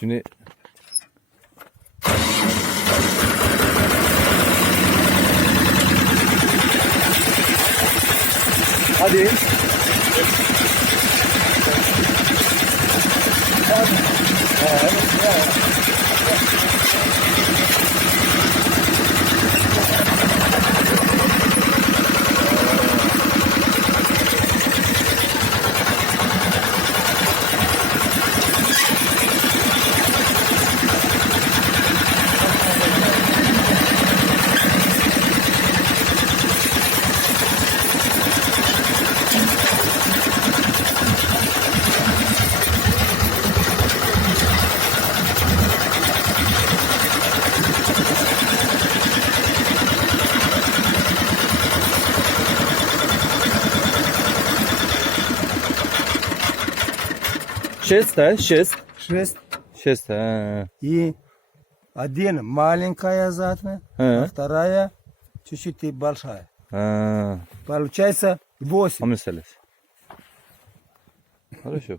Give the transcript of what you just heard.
Şimdi Hadi. Шесть, да? Шесть. Шесть. Шесть, а. И один маленькая затна, Ага. а вторая чуть-чуть и большая. А. Получается восемь. Амеселес. Хорошо.